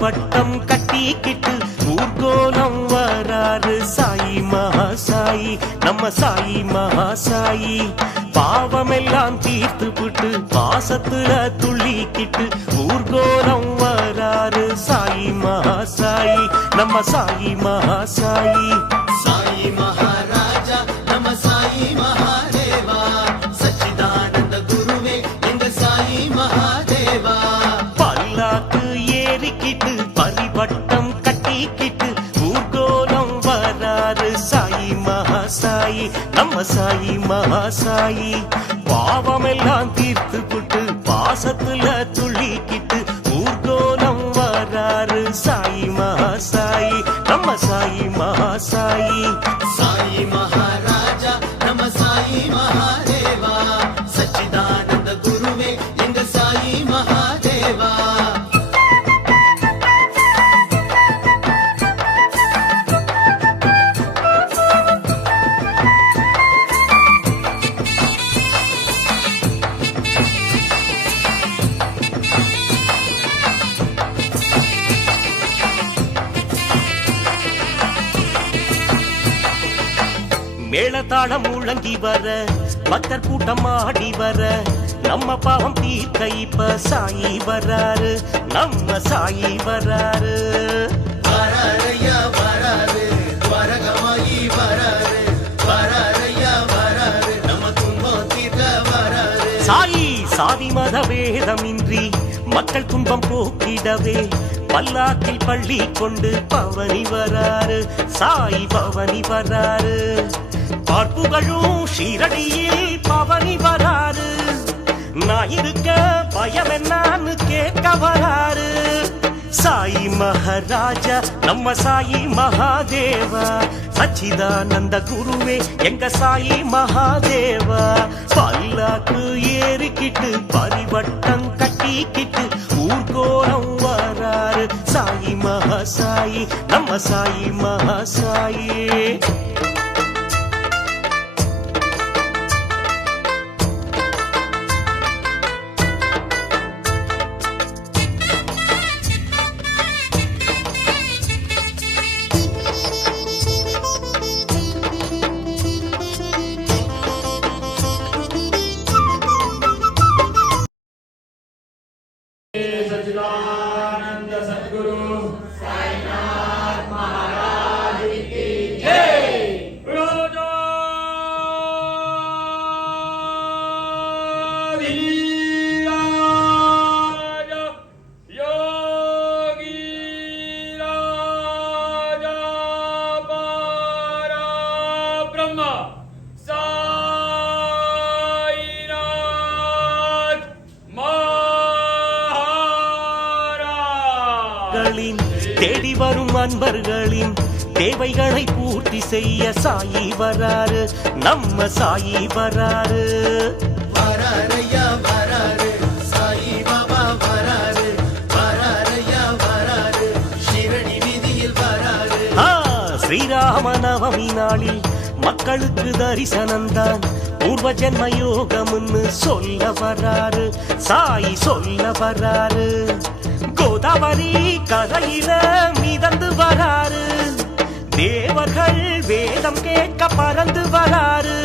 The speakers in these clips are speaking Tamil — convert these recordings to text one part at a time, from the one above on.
பரிவட்டம் கட்டிக்கிட்டு ஊர்கோலம் வராரு சாயி மகாசாயி நம்ம சாயி மகாசாயி. பாவமெல்லாம் தீர்த்து விட்டு பாசத்துல துள்ளிக்கிட்டு ஊர்கோலம் வராரு சாயி மகாசாயி நம்ம சாயி மகாசாயி. சாயி மகாராஜா நம்ம சாயி மகாதேவா சச்சிதானந்த குருவே எங்க சாயி மகாதேவா. பல்லாக்கு ஏறிக்கிட்டு பரிவட்டம் கட்டிக்கிட்டு ஊர்கோலம் வராரு சாயி மகாசாயி நம்ம சாயி மகாசாயி. பாவமெல்லாம் தீர்த்து விட்டு பாசத்துல துள்ளிக்கிட்டு ஊர்கோலம் வராரு சாயி மகாசாயி நம்ம சாயி மகாசாயி. சாயி மகாராஜா நம்ம சாயி மகாதேவா சச்சிதானந்த குருவே எங்க சாயி மகாதேவா. மேளதாளம் முழங்கி வர பக்தர் கூட்டம் ஆடி வர நம்ம பாவம் தீர்க்க இப்ப சாயி வராரு நம்ம சாயி வராரு. வராரையா வராரு வரகமாயி வராரு வராரையா வராரு நம்ம துன்பம் தீர்க்க வராரு. சாயி சாதி மத வேதமின்றி மக்கள் துன்பம் போக்கிடவே பல்லாக்கில் பள்ளி கொண்டு பவனி வராரு சாயி பவனி வராரு. பார்ப்புகளும் ஷீரடியில் பவனி வராரு நான் இருக்க பயம் என்னான்னு கேட்க வராரு சாயி மகாராஜா நம்ம சாயி மகாதேவா சச்சிதானந்த குருவே எங்க சாயி மகாதேவா. பல்லாக்கு ஏறிக்கிட்டு பரிவட்டம் கட்டிக்கிட்டு ஊர்கோலம் வராரு சாயி மகாசாயி நம்ம சாயி மகாசாயி. सच्चिदानंद सद्गुरु साईनाथ महाराज की जय। योगी राजा पारा ब्रह्म साईनाथ தேடி வரும் அன்பர்களின் தேவைகளை பூர்த்தி செய்ய சாயி வராரு நம்ம சாயி வராரு. வராரையா வராரு சாயி பாபா வராரு வராரையா வராரு ஷிரடி வீதியில் வராரு. ஸ்ரீராம நவமி நாளில் மக்களுக்கு தரிசனம்தான் பூர்வ ஜென்ம யோகம்னு சொல்ல வராரு சாயி சொல்ல வராரு. கோதாவரி கரையில மிதந்து வராரு தேவர்கள் வேதம் கேட்க பறந்து வராரு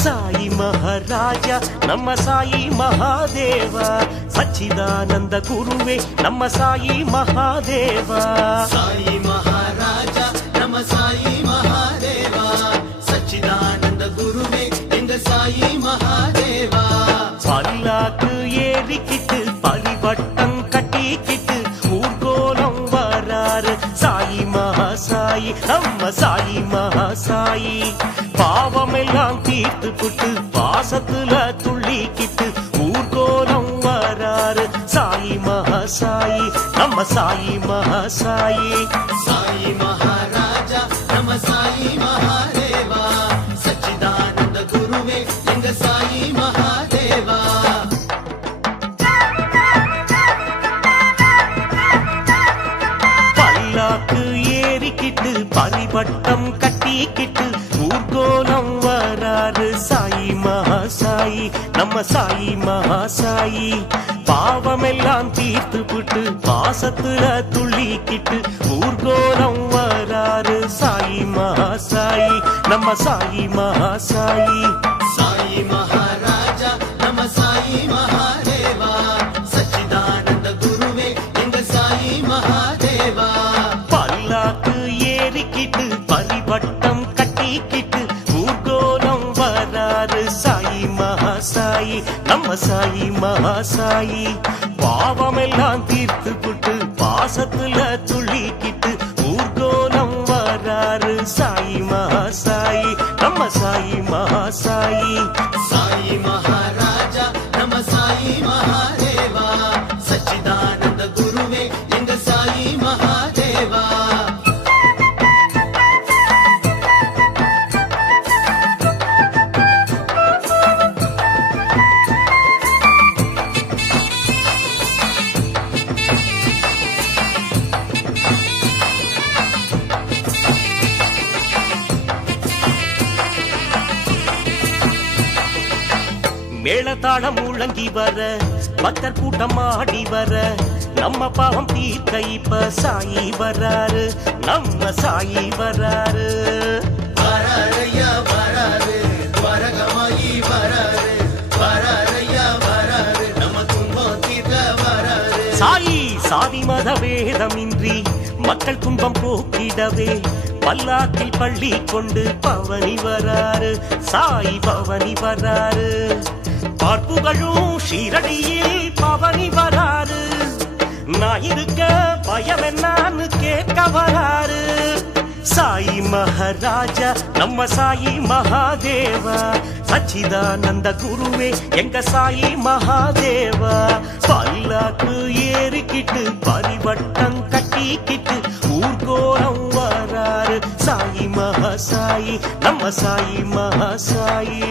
சாயி மகாராஜா நம்ம சாயி மகாதேவா சச்சிதானந்த குருவே நம்ம சாயி மகாதேவா. சாயி மகாராஜா நம்ம சாயி மகாதேவா சச்சிதானந்த குருவே எங்க சாயி மகாதேவா. பல்லாக்கு ஏறிக்கிட்டு பரிவட்டம் கட்டிக்கிட்டு ஊர்கோலம் வராரு சாயி மகாசாயி நம்ம சாயி மகாசாயி. பாவமெல்லாம் தீர்த்து புட்டு பாசத்துல துள்ளிக்கிட்டு ஊர்கோலம் வராரு சாயி மகாசாயி நம்ம சாயி மகாசாயி. சாயி மகாராஜா நம்ம சாயி மகாதேவா சச்சிதானந்த குருவே எங்க சாயி மகாதேவா. பல்லாக்கு ஏறிக்கிட்டு பரிவட்டம் கட்டிக்கிட்டு ஊர்கோலம் வராரு சாயி மகாசாயி சாயி நம்ம சாயி மகாசாயி பாவமெல்லாம் தீர்த்து விட்டு பாசத்துல துள்ளிக்கிட்டு ஊர்கோலம் வராரு சாயி மகாசாயி நம்ம சாயி மகாசாயி சாயி மகாராஜா நம்ம சாயி மகாதேவா சச்சிதானந்த குருவே எங்க சாயி மகாதேவா பல்லாக்கு ஏறிக்கிட்டு பரிவட்டம் கட்டிக்கிட்டு ஊர்கோலம் வராரு சாயி மகாசாயி நம்ம சாயி மகாசாயி பாவமெல்லாம் தீர்த்து விட்டு பாசத்துல துள்ளிக்கிட்டு ஊர்கோலம் வராரு சாயி மகாசாயி நம்ம சாயி மகாசாயி சாயி மகாராஜா நம்ம சாயி மகாதேவா சச்சிதானந்த குருவே எங்க சாயி மகாதேவா மேளதாளம் முழங்கி வர பக்தர் கூட்டம் ஆடி வர நம்ம பாவம் தீர்க்க இப்ப சாயி வராரு நம்ம சாயி வராரு வராரையா வராரு வரகமாயி வராரு வராரையா வராரு நம்ம துன்பம் தீர்க்க வராரு சாயி சாதி மத வேதமின்றி மக்கள் துன்பம் போக்கிடவே பல்லாக்கில் பள்ளி கொண்டு பவனி வராரு சாயி பவனி வராரு பார்ப்புகளும் ஷீரடியில் பவனி வராரு நான் இருக்க பயம் என்னான்னு கேட்க வராரு சாயி மகாராஜா நம்ம சாயி மகாதேவா சச்சிதானந்த குருவே எங்க சாயி மகாதேவா பல்லாக்கு ஏறிக்கிட்டு பரிவட்டம் கட்டிக்கிட்டு ஊர்கோலம் வராரு சாயி மகாசாயி நம்ம சாயி மகாசாயி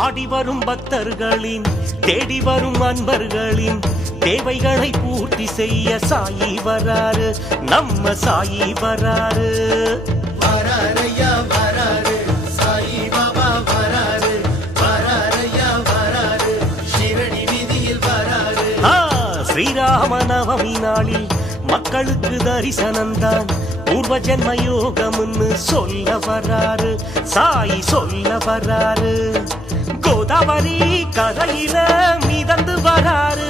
ஆடி வரும் பக்தர்களின் தேடி வரும் அன்பர்களின் தேவைகளை பூர்த்தி செய்ய சாயி வராரு நம்ம சாயி வராரு வராரையா வராரு சாயி பாபா வராரு வராரையா வராரு ஷிரடி வீதியில் வராரு ஸ்ரீராம நவமி நாளில் மக்களுக்கு தரிசனம்தான் பூர்வ ஜென்ம யோகம்னு சொல்ல வராரு சாயி சொல்ல வராரு கோதாவரி கரையில மிதந்து வராரு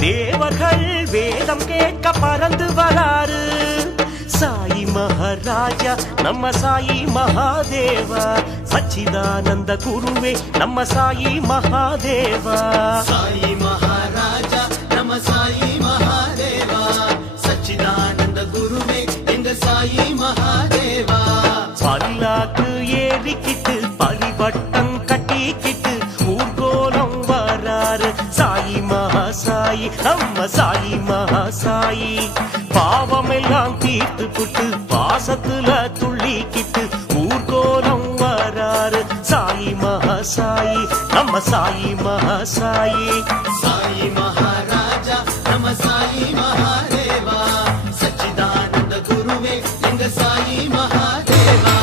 தேவர்கள் வேதம் கேட்க பறந்து வராரு சாயி மகாராஜா நம்ம சாயி மகாதேவா சச்சிதானந்த குருவே நம்ம சாயி மகாதேவா சாயி மகாராஜா நம்ம சாயி மகாதேவா சச்சிதானந்த குருவே எங்க சாயி மகாதேவா பல்லாக்கு ஏறிக்கிட்டு பரிவட்டம் கட்டிக்கிட்டு ஊர்கோலம் வராரு சாயி மகாசாயி நம்ம சாயி மகாசாயி பாவமெல்லாம் தீர்த்து புட்டு பாசத்துல துள்ளிக்கிட்டு ஊர்கோலம் வராரு சாயி மகாசாயி நம்ம சாயி மகாசாயி சாயி மகாராஜா நம்ம சாயி மகாதேவா சச்சிதானந்த குருவே எங்க சாயி மகாதேவா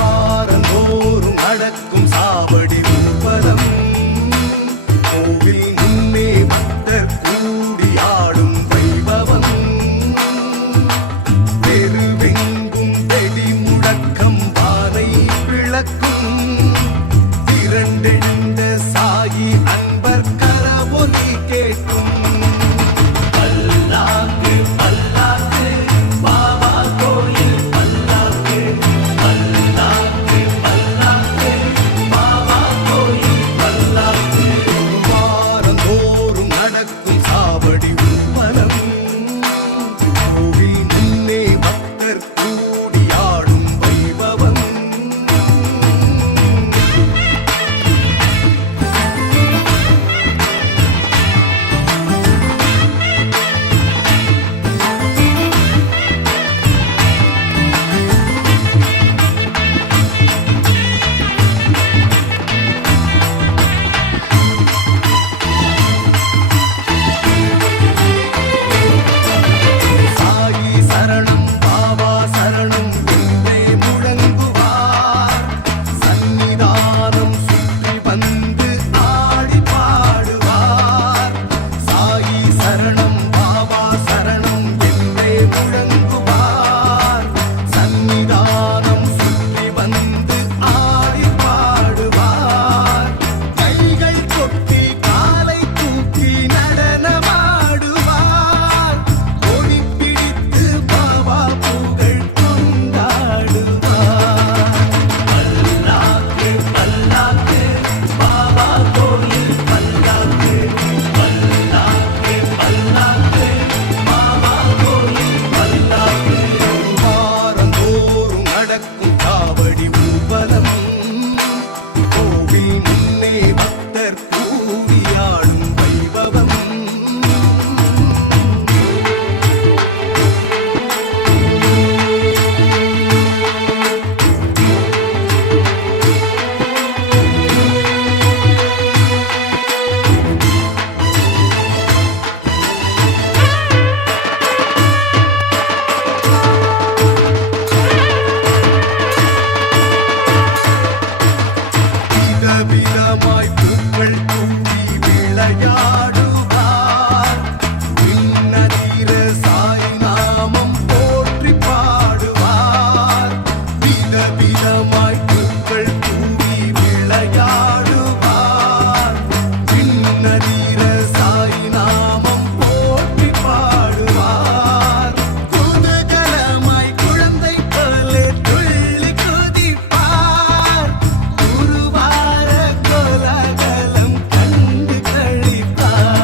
குருவாரந்தோறும் நடக்கும் சாவடி ரூப விதமாய் பூக்கள் தூவி விளையாடுவார் விண்ணதிர சாய் நாமம் போற்றி பாடுவார் விதமாய் பூக்கள் தூவி விளையாடுவார் விண்ணதிர சாய் நாமம் போற்றி பாடுவார் குதூகலமாய் குழந்தை போலே துள்ளி குதிப்பார் குருவார கோலாகலம் கண்டு கழிப்பார்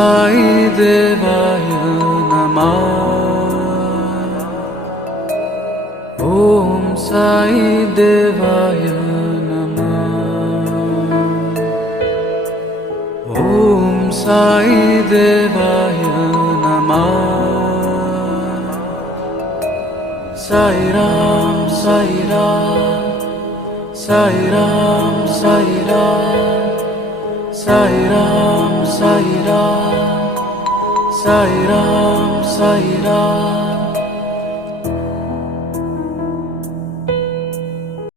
साई देवाय नमः। ओम साई देवाय नमः। ओम साई देवाय नमः। साई राम साई राम साई राम साई राम साई राम साई राम साई राम साई राम